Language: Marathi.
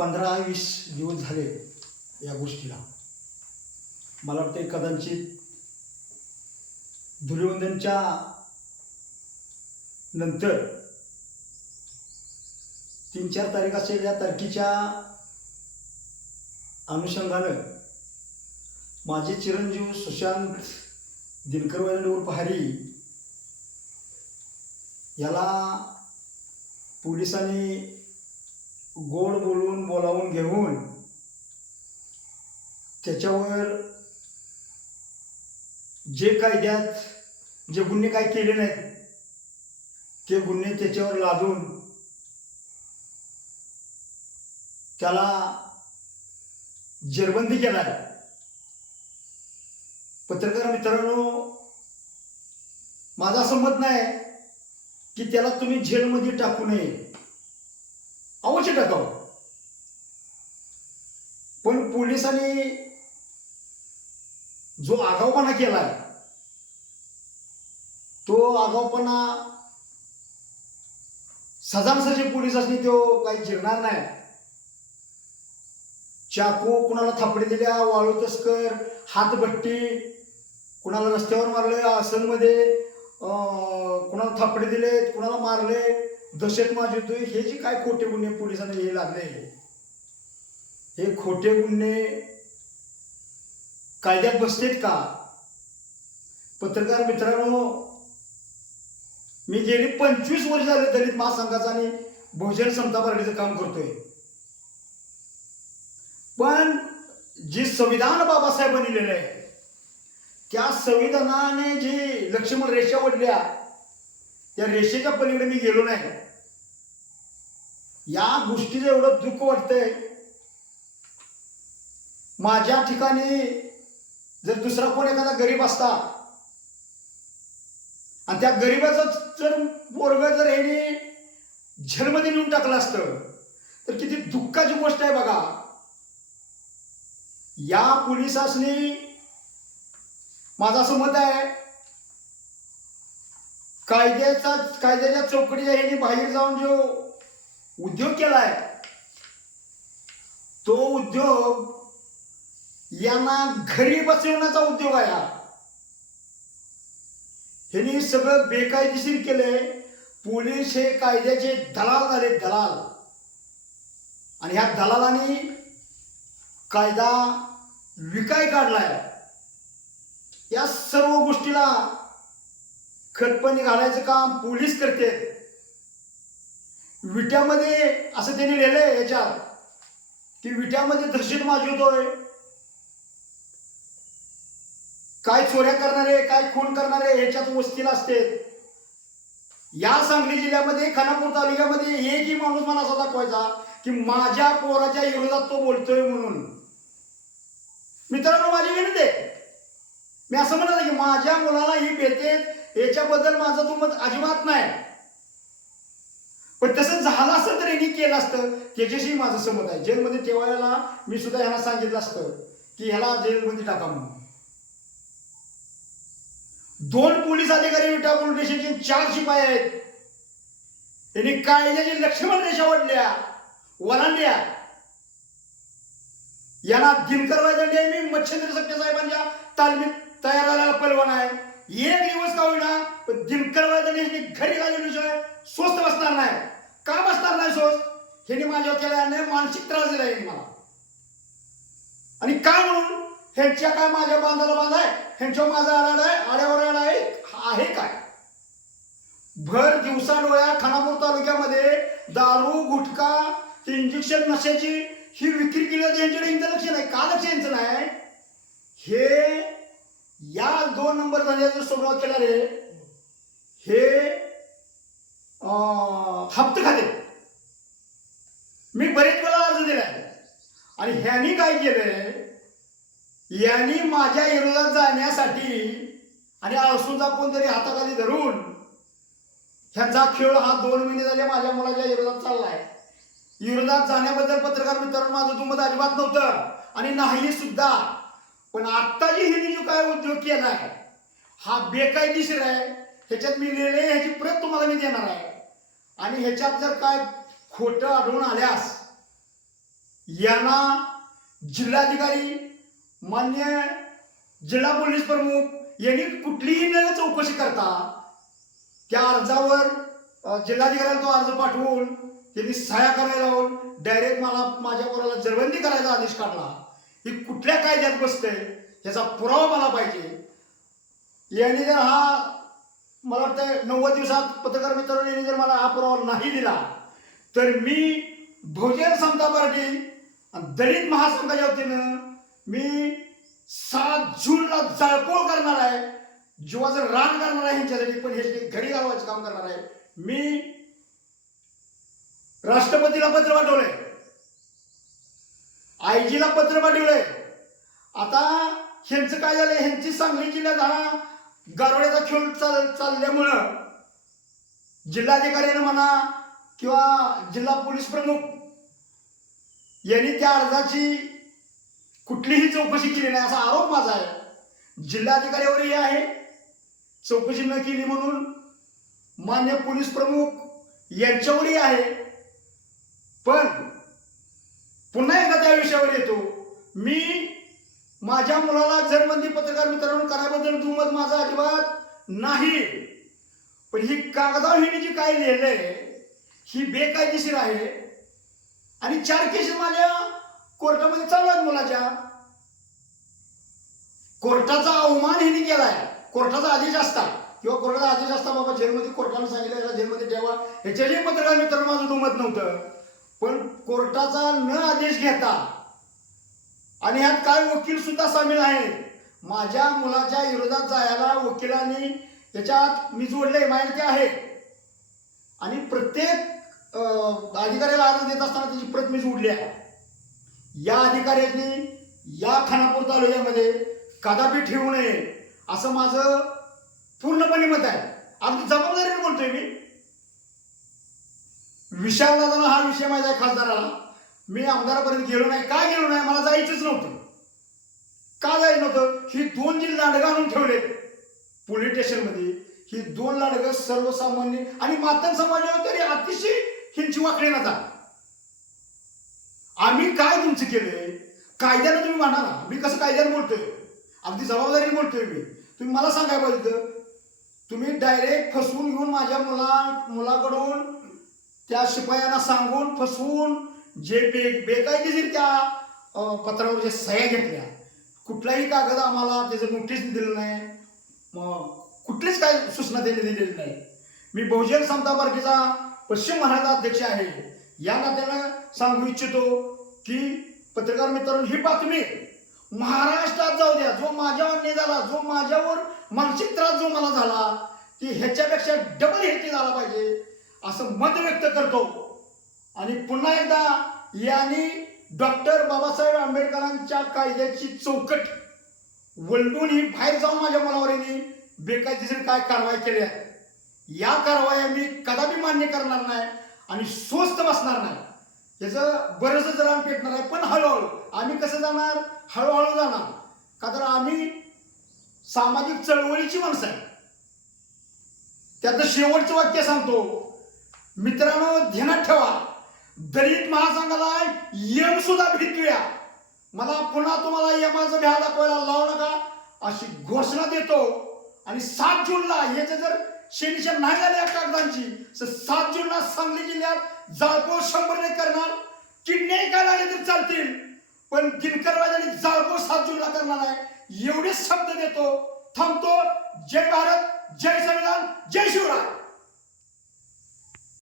15-20 दिवस झाले या गोष्टीला. मला वाटते कदाचित धुलिवंदनच्या नंतर 3-4 तारीख असेल. या तारखेच्या अनुषंगानं माझे चिरंजीव सुशांत दिनकर वैदंड पहारी याला पोलिसांनी गोड बोलून बोलावून घेऊन त्याच्यावर जे कायद्यात जे गुन्हे काय केले नाहीत ते गुन्हे त्याच्यावर लादून त्याला जेरबंदी केला आहे. पत्रकार मित्रांनो, माझं असं मत नाही की त्याला तुम्ही जेलमध्ये टाकू नये, अवश्य टाकावं. पण पोलिसांनी जो आगाऊपणा केलाय तो आगाऊपणा सजामसजी पोलिसांनी तो काही जिरणार नाही. चाकू कुणाला थापडी दिल्या, वाळू तस्कर, हातभट्टी, कुणाला रस्त्यावर मारले, आसनमध्ये कुणाला थापडे दिले, कुणाला मारले, दहशत माजवतोय, हे जे काय खोटे गुन्हे पोलिसांना हे लागले, हे खोटे गुन्हे कायद्यात बसतेत का? पत्रकार मित्रांनो, मी गेली 25 वर्ष झाले दलित महासंघाचं आणि बहुजन समता पार्टीचं काम करतोय. पण जी संविधान बाबासाहेबांनी लिहिलं आहे त्या संविधानाने जी लक्ष्मण रेषा ओढल्या त्या रेषेच्या पलीकडे मी गेलो नाही. या गोष्टीचं एवढं दुःख वाटतंय. माझ्या ठिकाणी जर दुसरा कोण एखादा गरीब असता आणि त्या गरीबाचं जर पोरग जर ह्याने जेलमध्ये नेऊन टाकलं असतं तर किती दुःखाची गोष्ट आहे बघा. या पोलिसांनी माझं असं मत आहे कायद्याच्या चौकटीच्या ह्याने बाहेर जाऊन जो उद्योग केलाय तो उद्योग यांना घरी बसवण्याचा उद्योग आहे. ह्यांनी सगळं बेकायदेशीर केलंय. पोलीस हे कायद्याचे दलाल झाले, दलाल. आणि ह्या दलालांनी कायदा विकाय काढलाय. या सर्व गोष्टीला खतपाणी घालायचं काम पोलीस करते. विट्यामध्ये असं त्यांनी लिहिलंय याच्यात की विट्यामध्ये दहशत माजवतोय, काय चोऱ्या करणारे, काय खून करणारे ह्याच्यात वस्तीला असते. या सांगली जिल्ह्यामध्ये खानापूर तालुक्यामध्ये एकही माणूस मला असा दाखवायचा की माझ्या पोराच्या विरोधात तो बोलतोय म्हणून. मित्रांनो, माझी विनंती आहे, मी असं म्हणत की माझ्या मुलाला ही भेटेल याच्याबद्दल माझं दुमत अजिबात नाही. पण तसं झालं असतं तर यांनी केलं असतं त्याच्याशी माझं सहमत आहे. जेलमध्ये ठेवायला मी सुद्धा ह्यांना सांगितलं असतं की ह्याला जेलमध्ये टाका म्हणून. 2 पोलीस अधिकारी विटा पोलीस स्टेशनचे 4 शिपाई आहेत. त्यांनी कायद्याची लक्ष्मण रेषा ओढल्या, ओलांडल्या. यांना दिनकर वैदंड मी मच्छिंद्र सत्य साहेबांच्या तालमीत तयार झालेला पैलवान आहे. एक दिवस का होईना पण दिनकर वैदंड घरी घालवल्याशिवाय स्वस्त बसणार नाही. का बसणार नाही स्वस्त? ह्यांनी माझ्या केल्याने मानसिक त्रास दिला आहे मला. आणि काय म्हणून ह्यांच्या काय माझ्या बांधाला बांध आहे, ह्यांच्या माझा आराड आहे, आड्यावर आहे काय? भर दिवसा डोळ्या खानापूर तालुक्यामध्ये दारू, गुटखा, इंजेक्शन नशाची ही विक्री केली जाते. यांच्याकडे यांचं लक्ष नाही. का लक्ष यांचं नाही? हे या 2 नंबर धंद्याचं सुरुवात केणारे हे हप्ते खाते. मी बरेच वेळा अर्ज दिलाय. आणि ह्यांनी काय केलंय, यांनी माझ्या विरोधात जाण्यासाठी आणि असूनचा कोणतरी हाताखाली धरून ह्यांचा खेळ हा 2 महिने झाले माझ्या मुलाच्या विरोधात चाललाय. विरोधात जाण्याबद्दल पत्रकार मित्रांनो माझं दुमत अजिबात नव्हतं आणि नाही सुद्धा. पण आत्ता जी ह्यांनी जो काय उद्योग केलाय हा बेकायदेशीर आहे. ह्याच्यात मी लिहिले, ह्याची प्रत तुम्हाला मी देणार आहे. आणि ह्याच्यात जर काय खोटं आढळून आल्यास यांना जिल्हाधिकारी, मान्य जिल्हा पोलीस प्रमुख यांनी कुठलीही न चौकशी करता त्या अर्जावर जिल्हाधिकाऱ्याला तो अर्ज पाठवून त्यांनी सह्या करायला लावून डायरेक्ट मला माझ्या पोराला जरबंदी करायचा आदेश काढला. ही कुठल्या कायद्यात बसतंय याचा पुरावा मला पाहिजे. यांनी जर हा मला वाटतं 90 दिवसात पत्रकार मित्रांनी यांनी जर मला हा पुरावा नाही दिला तर मी बहुजन समता पार्टी आणि दलित महासंघाच्या वतीनं मी 7 जूनला जाळपोळ करणार आहे, जीवाचं रान करणार आहे ह्यांच्यासाठी, पण हे घरी घालवायचं काम करणार आहे. मी राष्ट्रपतीला पत्र पाठवलंय, आयजीला पत्र पाठवलंय. आता ह्यांचं काय झालंय, ह्यांची सांगली जिल्ह्यात हा गारोड्याचा खेळ चालल्यामुळं जिल्हाधिकाऱ्यानं म्हणा किंवा जिल्हा पोलीस प्रमुख यांनी त्या अर्जाची कुठलीही चौकशी केली नाही असा आरोप माझा आहे. जिल्हाधिकाऱ्यावरही आहे चौकशी न केली म्हणून, मान्य पोलीस प्रमुख यांच्यावरही आहे. पण पुन्हा एकदा त्या विषयावर येतो. मी माझ्या मुलाला जरबंदी पत्रकार मित्रांनो कराबद्दल दुमत माझा अजिबात नाही, पण ही कागदावर हिने जी काय लिहिलंय ही बेकायदेशीर आहे. आणि 4 केसेस माझ्या कोर्टामध्ये चालू आहेत मुलाच्या. कोर्टाचा अवमान हिने केलाय. कोर्टाचा आदेश असता किंवा कोर्टाचा आदेश असता बाबा जेलमध्ये कोर्टानं सांगितलं याला जेलमध्ये ठेवा, ह्याच्याही पत्रकार मित्रांनो माझं दुमत नव्हतं. पण कोर्टाचा न आदेश घेता, आणि ह्यात काय वकील सुद्धा सामील आहेत, माझ्या मुलाच्या विरोधात जायला वकिलांनी याच्यात मी जोडले माहिती आहे. आणि प्रत्येक अधिकाऱ्याला अर्ज देत असताना त्याची प्रत मी जोडली आहे. या अधिकाऱ्यांनी या खानापूर तालुक्यामध्ये कदापि ठेवू नये असं माझं पूर्णपणे मत आहे. अगदी जबाबदारीने बोलतोय मी. विशाल दादाला हा विषय माहिती आहे खासदाराला. मी आमदारापर्यंत गेलो नाही. का गेलो नाही? मला जायचंच नव्हतं. का जायचं नव्हतं? ही 2 जी लांडगं आणून ठेवले पोलीस स्टेशनमध्ये, ही 2 लांडगं सर्वसामान्य आणि मातंग समाजावर तरी अतिशय ह्यांची वाकडी नका. आम्ही काय तुमचं केलंय? कायद्यानं तुम्ही म्हणा ना. मी कसं कायद्यानं बोलतोय? अगदी जबाबदारीने बोलतोय मी. तुम्ही मला सांगायला पाहिजे. तुम्ही डायरेक्ट फसवून घेऊन माझ्या मुलाकडून त्या शिपायांना सांगून फसवून जे बेकायदेशीर त्या पत्रावर जे सह्या घेतल्या, कुठलाही कागद आम्हाला त्याचं नोटीस दिलं नाही, कुठलीच काय सूचना त्यांनी दिलेली नाही. मी बहुजन समता पार्टीचा पश्चिम महाराष्ट्र अध्यक्ष आहे. या नात्यानं सांगू इच्छितो की पत्रकार मित्रांनो, ही बातमी महाराष्ट्रात जाऊ द्या. जो माझ्यावर अन्याय झाला, जो माझ्यावर मानसिक त्रास जो मला झाला, की ह्याच्यापेक्षा डबल हेती झाला पाहिजे असं मत व्यक्त करतो. आणि पुन्हा एकदा यांनी डॉक्टर बाबासाहेब आंबेडकरांच्या कायद्याची चौकट वलटून ही बाहेर जाऊन माझ्या मुलावर यांनी बेकायदेशीर काय कारवाई केली आहे, या कारवाया मी कदापि मान्य करणार नाही आणि स्वस्त बसणार नाही. याचं बरंच रान पेटणार आहे. पण हळूहळू आम्ही कसं जाणार? हळूहळू जाणार. का तर आम्ही सामाजिक चळवळीची माणसं आहे. त्यातलं शेवटचं वाक्य सांगतो मित्रांनो, ध्यानात ठेवा, दलित महासंघाला यम सुद्धा भेटूया. मला पुन्हा तुम्हाला यमाचं भ्या दाखवायला लावू नका अशी घोषणा देतो. आणि 7 जूनला याचं जर शेनिशा नाही झाल्या कागदांची तर 7 जूनला सांगली जिल्ह्यात जाळपोळ 100% करणार. किडनी काय लागले तर चालतील, पण दिनकरवाजांनी जाळपोळ 7 जूनला करणार आहे. एवढेच शब्द देतो. थांबतो. जय भारत, जय संविधान, जय शिवराय.